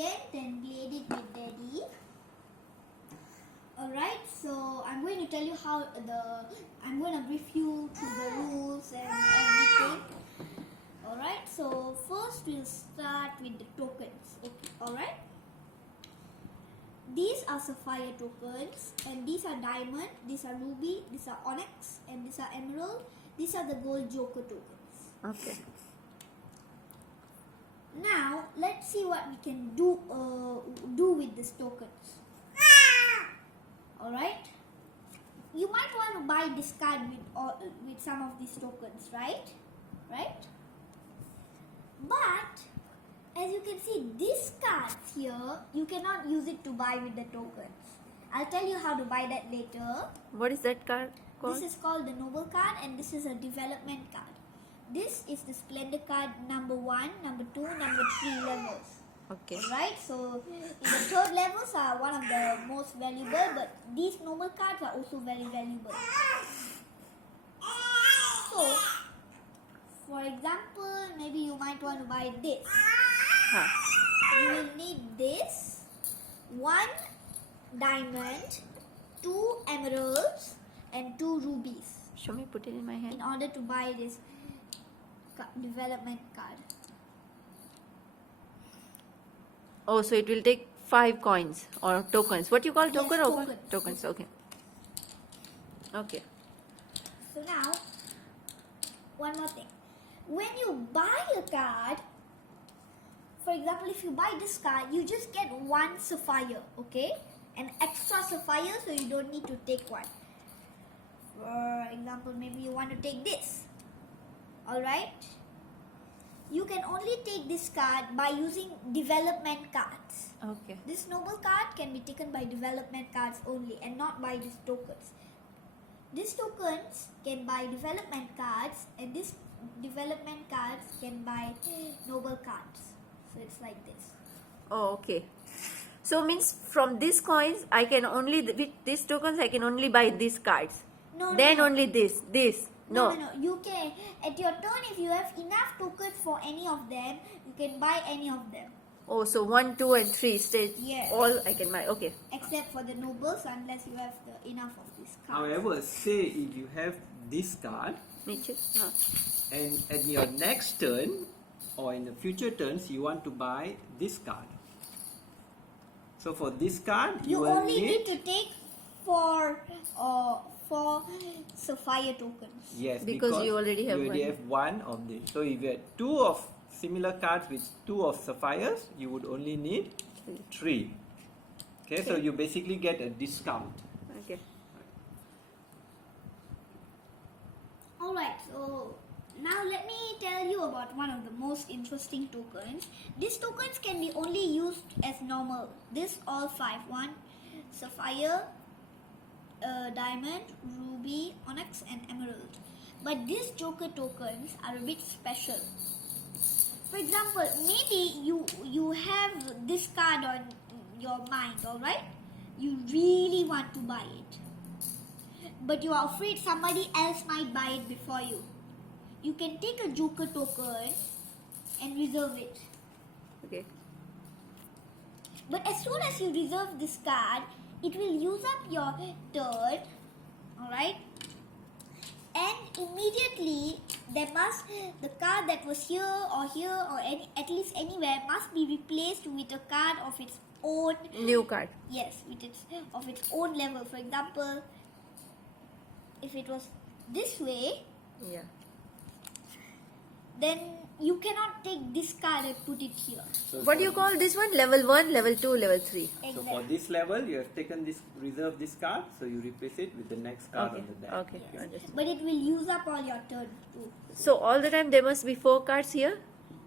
weekend and played it with Daddy. Alright, so I'm going to tell you I'm going to brief you through the rules and everything. Alright, so first we'll start with the tokens. Okay, alright. These are sapphire tokens, and these are diamond, these are ruby, these are onyx, and these are emerald. These are the gold joker tokens. Okay. Now let's see what we can do with these tokens. All right. You might want to buy this card with some of these tokens, right? Right. But as you can see, this card here, you cannot use it to buy with the tokens. I'll tell you how to buy that later. What is that card called? This is called the Noble card, and this is a development card. This is the Splendor card number 1, number 2, number 3 levels. Okay. Alright, so the third levels are one of the most valuable, but these Noble cards are also very valuable. So, for example, maybe you might want to buy this. Huh. You will need this, 1 diamond, 2 emeralds, and 2 rubies Show me, put it in my hand. in order to buy this development card. Oh, so it will take 5 coins or tokens. What you call Yes, token? Or tokens. tokens. Okay. Okay. So now, one more thing. When you buy a card, for example, if you buy this card, you just get 1 sapphire, okay? An extra sapphire, so you don't need to take one. For example, maybe you want to take this. Alright? You can only take this card by using development cards. Okay. This Noble card can be taken by development cards only and not by these tokens. These tokens can buy development cards, and these development cards can buy Noble cards. So it's like this. Oh, okay. So means from these coins, I can only with these tokens I can only buy these cards. No, Then no, no. only this. No. You can, at your turn, if you have enough tokens for any of them, you can buy any of them. Oh, so 1, 2, and 3 stage. Yes. All I can buy. Okay. Except for the nobles, unless you have enough of this card. However, say if you have this card Niche. Huh. and at your next turn or in the future turns you want to buy this card. So for this card You will only need to take four sapphire tokens. Yes, Because you already have one. have one of this. So if you had 2 of similar cards with 2 of sapphires, you would only need 3. Okay, so you basically get a discount. Okay. Alright, so now let me tell you about one of the most interesting tokens. These tokens can be only used as normal. This all 5. 1 sapphire, diamond, ruby, onyx, and emerald. But these joker tokens are a bit special. For example, maybe you have this card on your mind, alright? You really want to buy it, but you are afraid somebody else might buy it before you. You can take a joker token and reserve it. Okay. But as soon as you reserve this card, it will use up your turn, alright? And immediately the card that was here or at least anywhere must be replaced with a card of its own. New card. Yes, of its own level. For example, if it was this way, Yeah. then you cannot take this card and put it here. So What do you call this one? Level 1, level 2, level 3. So Exactly. for this level, you have taken this, reserve this card, so you replace it with the next card Okay. on the back. Okay. Yes. Understood. But it will use up all your turn too. So all the time there must be 4 cards here.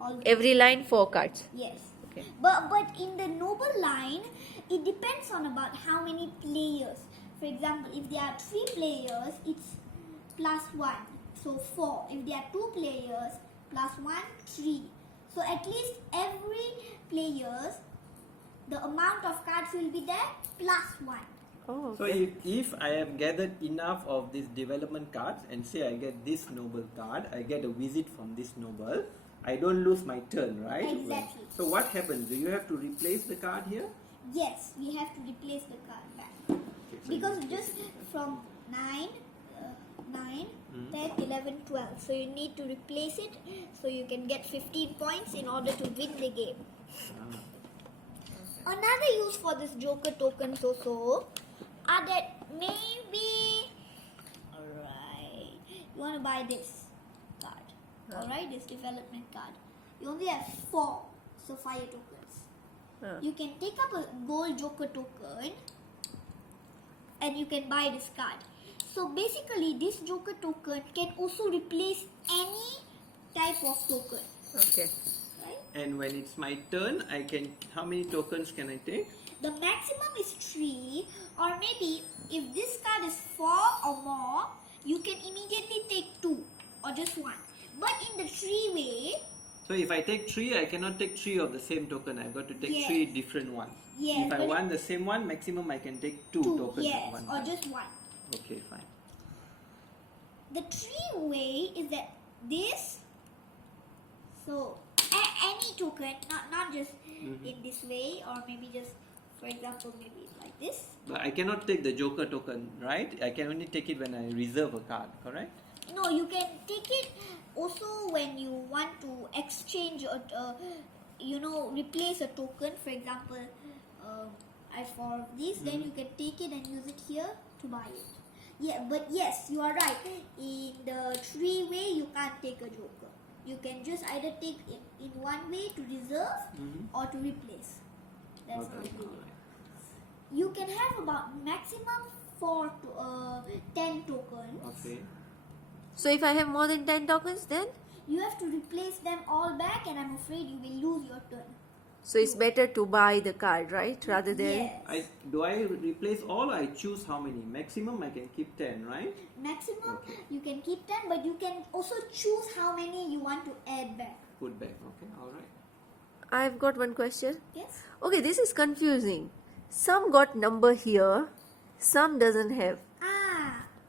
All Every line 4 cards. yes. Okay. But in the noble line, it depends on about how many players. For example, if there are 3 players, it's +1, so 4. If there are 2 players, +1, 3. So at least every players, the amount of cards will be there +1. Oh. So if I have gathered enough of these development cards and say I get this noble card, I get a visit from this noble, I don't lose my turn, right? Exactly. So what happens? Do you have to replace the card here? Yes, we have to replace the card back. Okay, so Because you- just from 9, 9, Mhm. 10, 11, 12. So you need to replace it so you can get 15 points in order to win the game. Ah. Another use for this Joker tokens also are that maybe, alright, you want to buy this card, alright, this development card. You only have 4 Sapphire tokens. You can take up a gold Joker token and you can buy this card. So basically this Joker token can also replace any type of token, Okay. right? And when it's my turn, I can. How many tokens can I take? The maximum is 3, or maybe if this card is 4 or more, you can immediately take 2 or just 1. But in the 3 way, So if I take 3, I cannot take 3 of the same token. I've got to take Yes. 3 different ones. Yes, If I but want the same one, maximum I can take 2 2, tokens yes, at one or time. just 1. Okay, fine. The 3 way is that this, so any token, not just in this way, or maybe just, for example, maybe like this. But I cannot take the Joker token, right? I can only take it when I reserve a card, correct? No, you can take it also when you want to exchange or replace a token. For example, for this, then you can take it and use it here to buy it. Yeah, but yes, you are right. In the 3 way, you can't take a Joker. You can just either take it in 1 way to reserve or to replace. That's Okay, how you do it. alright. You can have about maximum 4 to 10 tokens. Okay. So if I have more than 10 tokens, then? You have to replace them all back, and I'm afraid you will lose your turn. So it's better to buy the card, right? Rather than... Yes. Do I replace all or I choose how many? Maximum I can keep 10, right? Maximum, Okay. you can keep 10, but you can also choose how many you want to add back. Put back, okay, alright. I've got one question. Yes? Okay, this is confusing. Some got number here, some doesn't have.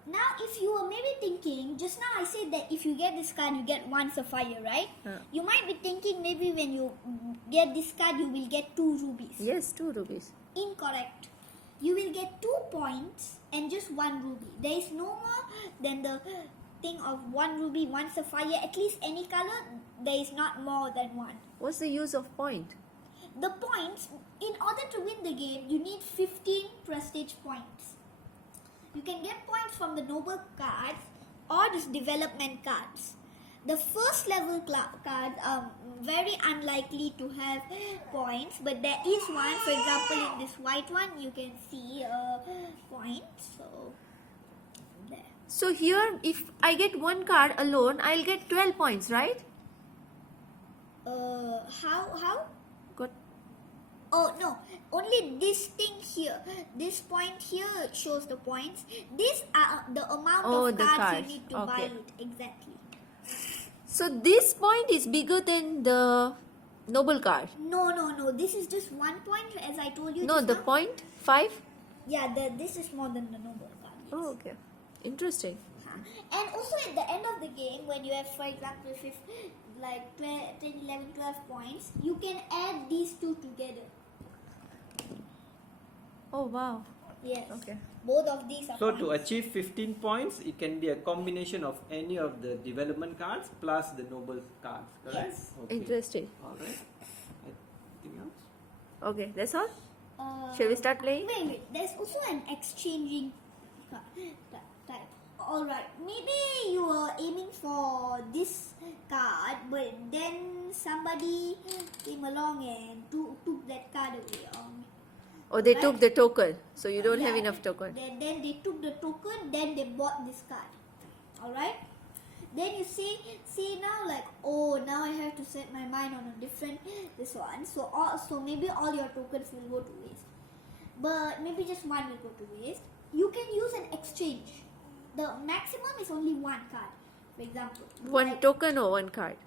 Now if you were maybe thinking, just now I said that if you get this card, you get 1 Sapphire, right? Yeah. You might be thinking maybe when you get this card, you will get 2 rubies. Yes, 2 rupees. Incorrect. You will get 2 points and just 1 ruby. There is no more than the thing of 1 ruby, 1 Sapphire, at least any color, there is not more than 1. What's the use of point? The points, in order to win the game, you need 15 prestige points. You can get points from the noble cards or this development cards. The first level cards are very unlikely to have points, but there is one. For example, in this white one, you can see a point. So, there. So here, if I get one card alone, I'll get 12 points, right? How? Got Oh no, only this thing here. This point here shows the points. These are the amount Oh, of the cards cards. you need to buy Okay. it. Exactly. So this point is bigger than the noble card. No. This is just 1 point, as I told you. No, just the now. point 5. Yeah, this is more than the noble card. Yes. Oh, okay. Interesting. And also at the end of the game, when you have, for example, 10, 11, 12 points, you can add these two together. Oh, wow. Yes. Okay. Both of these are So points. to achieve 15 points, it can be a combination of any of the development cards plus the noble cards, correct? Yes. Okay. Interesting. Alright. Anything else? Okay, that's all? Uh, Shall we start playing? Wait. There's also an exchanging type. Alright. Maybe you were aiming for this card, but then somebody came along and took that card away. Or they took Right. the token, so you don't have Yeah. enough token. Then they took the token, then they bought this card. Alright? Then you see now like, oh, now I have to set my mind on a different this one. So maybe all your tokens will go to waste. But maybe just one will go to waste. You can use an exchange. The maximum is only 1 card. For example, One like token or one card?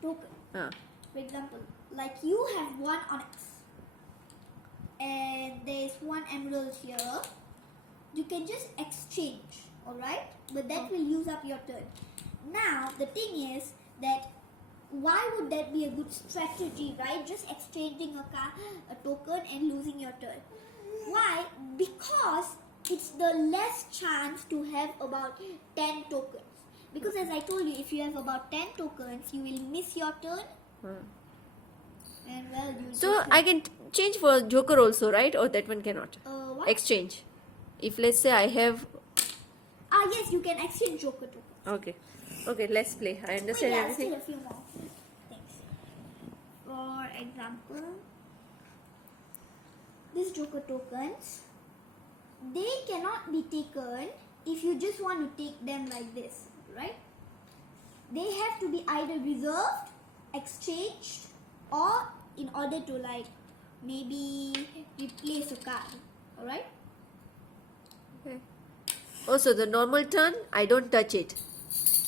token. Ah. For example, like you have 1 onyx. And there is 1 emerald here. You can just exchange, alright? But that will use up your turn. Now, the thing is that why would that be a good strategy, right? Just exchanging a token and losing your turn. Why? Because it's the less chance to have about 10 tokens. Because as I told you, if you have about 10 tokens, you will miss your turn. And well, you So just I can change for joker also, right? Or that one cannot? what? Exchange. If let's say I have... Yes, you can exchange joker tokens. Okay. Okay, let's play. I Wait, understand yeah, everything. still a few more things. For example, these joker tokens, they cannot be taken if you just want to take them like this, right? They have to be either reserved, exchanged, or in order to like maybe replace a card, alright? Okay. Also, the normal turn, I don't touch it.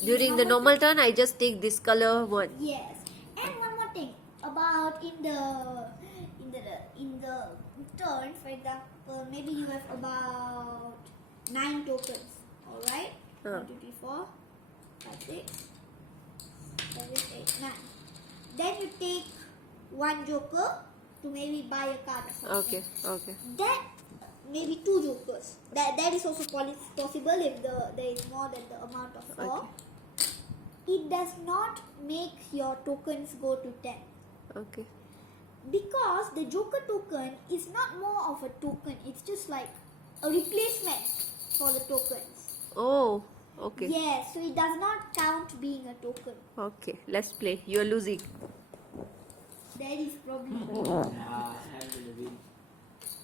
During the normal turn, I just take this color one. Yes, and one more thing about in the turn, for example, maybe you have about 9 tokens. All right, 1, 2, 3, 4, 5, 6, 7, 8, 9. Then you take one joker to maybe buy a card or something. Okay, okay. That maybe 2 jokers. That is also possible if there is more than the amount of 4. Okay. It does not make your tokens go to 10 Okay. because the joker token is not more of a token, it's just like a replacement for the tokens. Oh, okay. Yes, so it does not count being a token. Okay, let's play. You are losing. That is probably I'm gonna win.